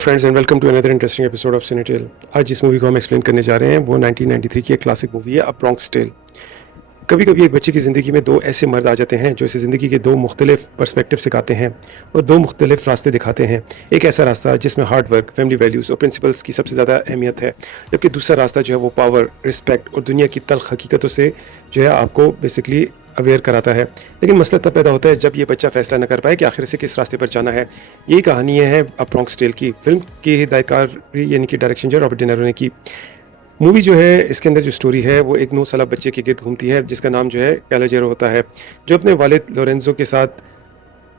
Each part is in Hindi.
Friends and welcome to another interesting episode of Cinetale. आज जिस मूवी को हम एक्सप्लेन करने जा रहे हैं वो 1993 की एक क्लासिक मूवी है, अ ब्रॉन्क्स टेल। कभी कभी एक बच्चे की ज़िंदगी में दो ऐसे मर्द आ जाते हैं जो इसे ज़िंदगी के दो मुख्तलिफ पर्सपेक्टिव सिखाते हैं और दो मुख्तलिफ रास्ते दिखाते हैं। एक ऐसा रास्ता जिसमें हार्ड वर्क, फैमिली वैल्यूज़ और प्रिंसिपल्स की सबसे ज़्यादा अहमियत है, जबकि दूसरा रास्ता जो है वो पावर, रिस्पेक्ट और दुनिया की तल्ख हकीकतों से जो है आपको बेसिकली अवेयर कराता है। लेकिन मसला तब पैदा होता है जब ये बच्चा फैसला न कर पाए कि आखिर से किस रास्ते पर जाना है। यही कहानी है अ ब्रॉन्क्स टेल की। फिल्म की हिदायतकार यानी कि डायरेक्शन जो रॉबर्ट डिनेरो ने की। मूवी जो है इसके अंदर जो स्टोरी है वो एक 9 साल बच्चे के गिर्द घूमती है जिसका नाम जो है कैलाजेरो होता है, जो अपने वालिद लोरेंजो के साथ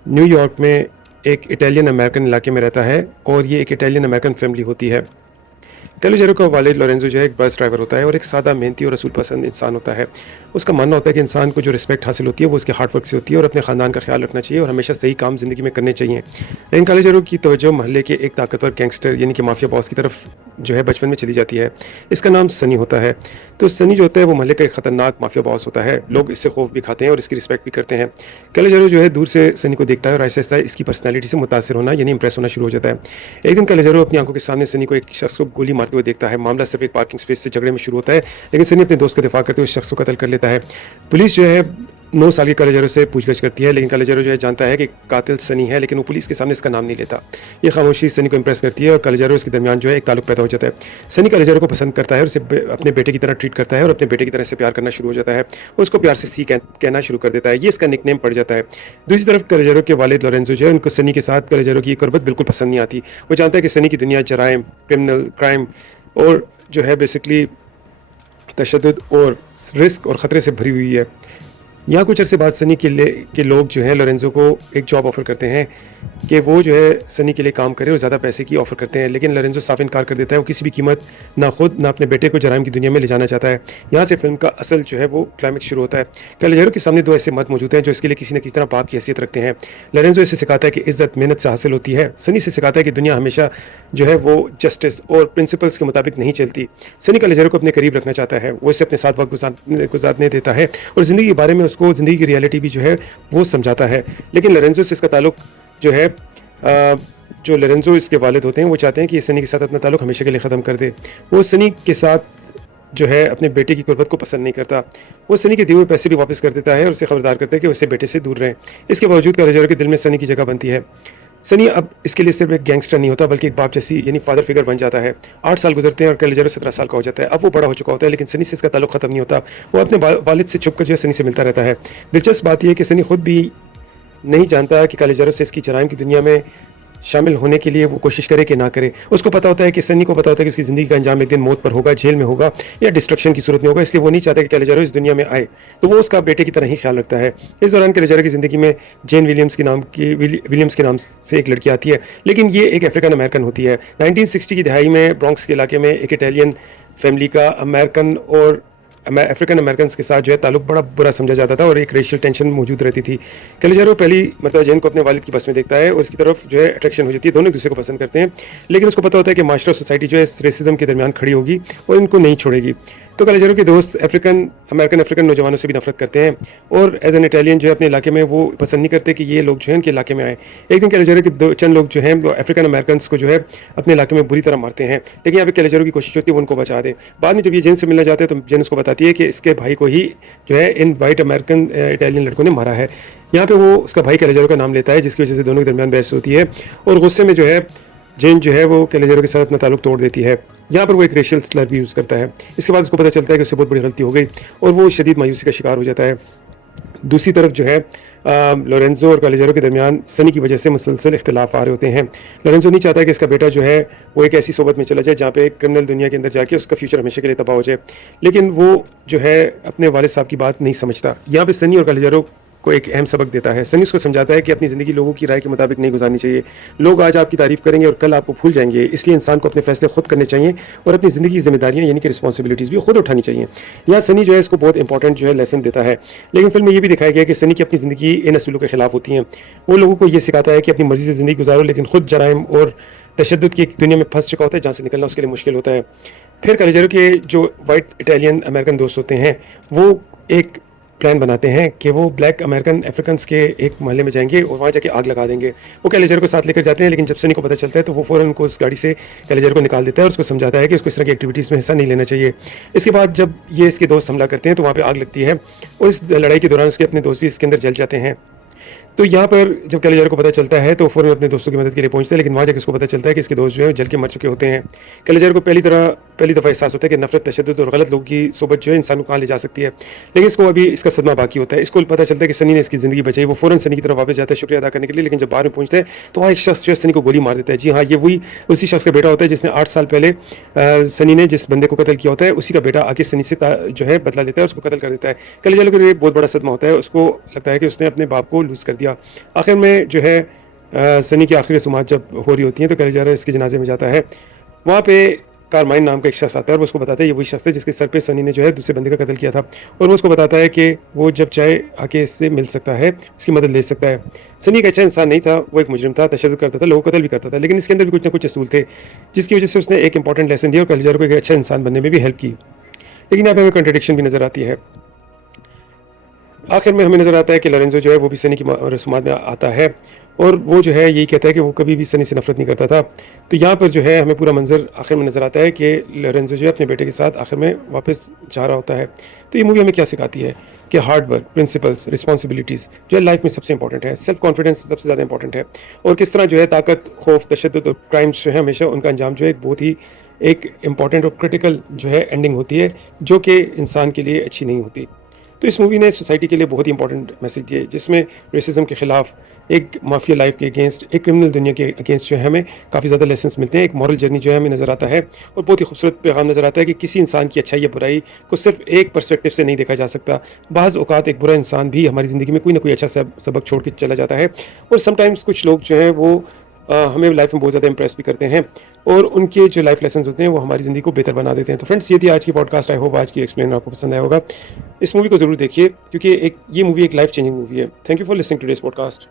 न्यूयॉर्क में एक इटालियन अमेरिकन इलाके में रहता है और ये एक इटालियन अमेरिकन फैमिली होती है। कैलाजेरो का वालिद लोरेंजो जो है एक बस ड्राइवर होता है और एक सादा, मेहनती और रसूल पसंद इंसान होता है। उसका मानना होता है कि इंसान को जो रिस्पेक्ट हासिल होती है वो उसके हार्ड वर्क से होती है और अपने ख़ानदान का ख्याल रखना चाहिए और हमेशा सही काम ज़िंदगी में करने चाहिए। लेकिन कैलाजेरो की तवज्जो महल्ले के एक ताकतवर गैंगस्टर यानी कि माफिया बॉस की तरफ जो है बचपन में चली जाती है। इसका नाम सनी होता है। तो सनी जो होता है वो महल्ले का एक ख़तरनाक माफिया बॉस होता है। लोग इससे खौफ भी खाते हैं और इसकी रिस्पेक्ट भी करते हैं। कैलाजेरो जो है दूर से सनी को देखता है और ऐसा इसकी पर्सनैलिटी से मुतासर होना यानी इंप्रेस होना शुरू हो जाता है। एक दिन कैलाजेरो अपनी आंखों के सामने सनी को एक शख्स को गोली मारते हुए देखता है। मामला सिर्फ एक पार्किंग स्पेस से झगड़े में शुरू होता है, लेकिन सनी अपने दोस्त का दिफा करते हुए उस शख्स को कत्ल कर लेता है। पुलिस जो है 9 साल के कैलाजेरो से पूछगछ करती है, लेकिन कैलाजेरो जो है जानता है कि कातिल सनी है, लेकिन वो पुलिस के सामने इसका नाम नहीं लेता। ये खामोशी सनी को इंप्रेस करती है और कैलाजेरो इसके दरमियान जो है एक ताल्लुक पैदा हो जाता है। सनी कैलाजेरो को पसंद करता है और उसे अपने बेटे की तरह ट्रीट करता है और अपने बेटे की तरह से प्यार करना शुरू हो जाता है। वो उसको प्यार से सी कहना शुरू कर देता है। ये इसका निकनेम पड़ जाता है। दूसरी तरफ कैलाजेरो के वालिद लोरेंजो जो है उनको सनी के साथ कैलाजेरो की कुर्बत बिल्कुल पसंद नहीं आती। वो जानता है कि सनी की दुनिया जराइम, क्राइम और जो है बेसिकली तशद्दुद और रिस्क और ख़तरे से भरी हुई है। यहाँ कुछ अरसे बाद सनी के लोग जो हैं लोरेंजो को एक जॉब ऑफ़र करते हैं कि वो जो है सनी के लिए काम करे और ज़्यादा पैसे की ऑफ़र करते हैं, लेकिन लोरेंजो साफ इनकार कर देता है। वो किसी भी कीमत ना खुद ना अपने बेटे को जराइम की दुनिया में ले जाना चाहता है। यहाँ से फिल्म का असल जो है वो क्लाइमेक्स शुरू होता है। कैलाजेरो के सामने दो ऐसे मर्द मौजूद हैं जो इसके लिए किसी न किसी तरह बाप की हैसियत रखते हैं। लोरेंजो इसे सिखाता है कि इज़्ज़त मेहनत से हासिल होती है। सनी से सिखाता है कि दुनिया हमेशा जो है वो जस्टिस और प्रिंसिपल्स के मुताबिक नहीं चलती। सनी कैलाजेरो को अपने करीब रखना चाहता है। वो इसे अपने साथ वक्त गुजारने देता है और ज़िंदगी के बारे में उसको ज़िंदगी की रियलिटी भी जो है वो समझाता है। लेकिन लोरेंजो से इसका ताल्लुक जो है जो लोरेंजो इसके वालिद होते हैं वो चाहते हैं कि सनी के साथ अपना ताल्लुक हमेशा के लिए ख़त्म कर दे। वो सनी के साथ जो है अपने बेटे की कुर्बत को पसंद नहीं करता। वो सनी के दिए हुए पैसे भी वापस कर देता है और उसे खबरदार करता है कि उससे बेटे से दूर रहें। इसके बावजूद कैलाजेरो के दिल में सनी की जगह बनती है। सनी अब इसके लिए सिर्फ एक गैंगस्टर नहीं होता बल्कि एक बाप जैसी यानी फादर फिगर बन जाता है। 8 साल गुजरते हैं और कैलाजेरो 17 साल का हो जाता है। अब वो बड़ा हो चुका होता है, लेकिन सनी से इसका ताल्लुक ख़त्म नहीं होता। वो अपने वालिद से छुप कर जो है सनी से मिलता रहता है। दिलचस्प बात यह है कि सनी खुद भी नहीं जानता कि कैलाजेरो से इसकी जराइम की दुनिया में शामिल होने के लिए वो कोशिश करे कि ना करे। उसको पता होता है कि सनी को पता होता है कि उसकी ज़िंदगी का अंजाम एक दिन मौत पर होगा, जेल में होगा या डिस्ट्रक्शन की सूरत में होगा, इसलिए वो नहीं चाहता कि कैलाजेरो इस दुनिया में आए। तो वो उसका बेटे की तरह ही ख्याल रखता है। इस दौरान कैलाजेरो की ज़िंदगी में जेन विलियम्स के नाम से एक लड़की आती है, लेकिन ये एक अफ्रीकन अमेरिकन होती है। 1960 की दहाई में ब्रॉन्क्स के इलाके में एक इटालियन फैमिली का अमेरिकन और अफ्रीकन अमेरिकन के साथ जो है ताल्लुक बड़ा बुरा समझा जाता था और एक रेशियल टेंशन मौजूद रहती थी। कैलाजेरो पहली मतलब जेन को अपने वालिद की बस में देखता है और उसकी तरफ जो है अट्रैक्शन हो जाती है। दोनों एक दूसरे को पसंद करते हैं, लेकिन उसको पता होता है कि मास्टर सोसाइटी जो है रेसिज्म के दरमियान खड़ी होगी और इनको नहीं छोड़ेगी। तो कैलाजेरो के दोस्त अफ्रीकन नौजवानों से भी नफरत करते हैं और एज एन इटालियन जो है अपने इलाके में वो पसंद नहीं करते कि ये लोग जो है इनके इलाके में आए। एक दिन कैलाजेरो के चंद लोग जो हैं वो अफ्रीकन अमेरिकन को जो है अपने इलाके में बुरी तरह मारते हैं, लेकिन यहाँ पे कैलाजेरो की कोशिश होती है वो उनको बचा दे। बाद में जब ये जेन से मिलने जाते हैं तो जेन उसको बताती है कि इसके भाई को ही जो है इन वाइट अमेरिकन इटालियन लड़कों ने मारा है। यहाँ पे वो उसका भाई कैलाजेरो का नाम लेता है, जिसकी वजह से दोनों के दरमियान बहस होती है और गुस्से में जो है जेन जो है वो कैलाजेरो के साथ अपना ताल्लुक तोड़ देती है। यहाँ पर वो एक रेशियल स्लर भी यूज़ करता है। इसके बाद उसको पता चलता है कि उससे बहुत बड़ी गलती हो गई और वो शदीद मायूसी का शिकार हो जाता है। दूसरी तरफ जो है लोरेंजो और कैलाजेरो के दरमियान सनी की वजह से मुसलसल इख्तिलाफ आ रहे होते हैं। लोरेंजो नहीं चाहता कि इसका बेटा जो है वो एक ऐसी सोबत में चला जाए जहाँ पे क्रिमिनल दुनिया के अंदर जाके उसका फ्यूचर हमेशा के लिए तबाह हो जाए, लेकिन वो जो है अपने वालिद साहब की बात नहीं समझता। यहाँ पे सनी और कैलाजेरो को एक अहम सबक देता है। सनी उसको समझाता है कि अपनी ज़िंदगी लोगों की राय के मुताबिक नहीं गुजारनी चाहिए। लोग आज आपकी तारीफ़ करेंगे और कल आपको भूल जाएंगे, इसलिए इंसान को अपने फैसले खुद करने चाहिए और अपनी ज़िंदगी की जिम्मेदारियाँ यानी कि रिस्पॉन्सिबिलिटीज़ भी खुद उठानी चाहिए। यहाँ सनी जो है इसको बहुत इंपॉर्टेंट जो है लेसन देता है। लेकिन फिल्म में ये भी दिखाया गया कि सनी की अपनी ज़िंदगी इन असूलों के खिलाफ होती हैं। वो लोगों को ये सिखाता है कि अपनी मर्ज़ी से ज़िंदगी गुजारो, लेकिन खुद जराइम और तशद्दुद की एक दुनिया में फंस चुका होता है जहाँ से निकलना उसके लिए मुश्किल होता है। फिर कैलाजेरो के जो वाइट इटालियन अमेरिकन दोस्त होते हैं वो एक प्लान बनाते हैं कि वो ब्लैक अमेरिकन अफ्रीकन्स के एक मोहल्ले में जाएंगे और वहाँ जाके आग लगा देंगे। वो कैलेजर को साथ लेकर जाते हैं, लेकिन जब सनी को पता चलता है तो वो फ़ौरन उनको उस गाड़ी से कैलेजर को निकाल देता है और उसको समझाता है कि उसको इस तरह की एक्टिविटीज़ में हिस्सा नहीं लेना चाहिए। इसके बाद जब ये इसके दोस्त हमला करते हैं तो वहाँ पर आग लगती है और इस लड़ाई के दौरान उसके अपने दोस्त भी इसके अंदर जल जाते हैं। तो यहाँ पर जब कैलेजर को पता चलता है तो फ़ौरन अपने दोस्तों की मदद के लिए पहुंचता है, लेकिन वहाँ जाकर उसको पता चलता है कि इसके दोस्त जो है जल के मर चुके होते हैं। कैलेजर को पहली दफ़ा एहसास होता है कि नफरत, तशद्दुद और गलत लोगों की सोबत जो है इंसान को कहाँ ले जा सकती है, लेकिन इसको अभी इसका सदमा बाकी होता है। इसको पता चलता है कि सनी ने इसकी ज़िंदगी बचाई। वो फ़ौरन सनी की तरफ वापस जाता है शुक्रिया अदा करने के लिए, लेकिन जब बाहर में पहुँचते हैं तो वहाँ एक शख्स जो है सनी को गोली मार देता है। जी हाँ, ये वही उसी शख्स का बेटा होता है जिसने 8 साल पहले सनी ने जिस बंदे को कत्ल किया होता है, उसी का बेटा आके सनी से जो है बदला लेता है, उसको कत्ल कर देता है। कैलेजर को ये बहुत बड़ा सदमा होता है, उसको लगता है कि उसने अपने बाप को लूज़ कर दिया। आखिर में जो है सनी की आखिरी रसूमात जब हो रही होती हैं तो कैलेजर इसके जनाजे में जाता है। वहाँ पे कारमाइन नाम का एक शख्स आता है और वो उसको बताता है ये वही शख्स है जिसके सर पे सनी ने जो है दूसरे बंदे का कत्ल किया था, और वो उसको बताता है कि वो जब चाहे आके इससे मिल सकता है, उसकी मदद ले सकता है। सनी एक अच्छा इंसान नहीं था, वो एक मुजरिम था, तशद्दुद करता था, लोगों को कत्ल भी करता था, लेकिन इसके अंदर भी कुछ ना कुछ असूल थे जिसकी वजह से उसने एक इंपॉर्टेंट लेसन दिया और कैलेजर को एक अच्छा इंसान बनने में भी हेल्प की। लेकिन यहाँ पर हमें कंट्रडिक्शन भी नज़र आती है। आखिर में हमें नज़र आता है कि लोरेंजो जो है वो भी सनी की रसूमात में आता है और वो जो है यही कहता है कि वो कभी भी सनी से नफरत नहीं करता था। तो यहाँ पर जो है हमें पूरा मंजर आखिर में नज़र आता है कि लोरेंजो जो है अपने बेटे के साथ आखिर में वापस जा रहा होता है। तो ये मूवी हमें क्या सिखाती है कि हार्ड वर्क, प्रिंसिपल्स, रिस्पॉन्सिबिलिटीज़ जो है लाइफ में सबसे इंपॉर्टेंट है, सेल्फ कॉन्फिडेंस सबसे ज़्यादा इंपॉर्टेंट है, और किस तरह जो है ताकत, खौफ, तशद्दुद और क्राइम्स जो है हमेशा उनका अंजाम जो है एक बहुत ही एक इंपॉर्टेंट और क्रिटिकल जो है एंडिंग होती है जो कि इंसान के लिए अच्छी नहीं होती। तो इस मूवी ने सोसाइटी के लिए बहुत ही इंपॉर्टेंट मैसेज दिए, जिसमें रेसिज्म के ख़िलाफ़, एक माफिया लाइफ के अगेंस्ट, एक क्रिमिनल दुनिया के अगेंस्ट जो है हमें काफ़ी ज़्यादा लेसन्स मिलते हैं। एक मॉरल जर्नी जो है हमें नज़र आता है और बहुत ही खूबसूरत पैगाम नज़र आता है कि किसी इंसान की अच्छाई या बुराई को सिर्फ एक पर्सपेक्टिव से नहीं देखा जा सकता। बाज़ औक़ात एक बुरा इंसान भी हमारी ज़िंदगी में कोई ना कोई अच्छा सबक छोड़ के चला जाता है, और समटाइम्स कुछ लोग जो हैं वो हमें लाइफ में बहुत ज़्यादा इंप्रेस भी करते हैं और उनके जो लाइफ लेसन्स होते हैं वो हमारी ज़िंदगी को बेहतर बना देते हैं। तो फ्रेंड्स, ये थी आज की पॉडकास्ट। आई होप आज की एक्सप्लेन आपको पसंद आया होगा। इस मूवी को ज़रूर देखिए क्योंकि ये मूवी एक लाइफ चेंजिंग मूवी है। Thank you for listening to this podcast.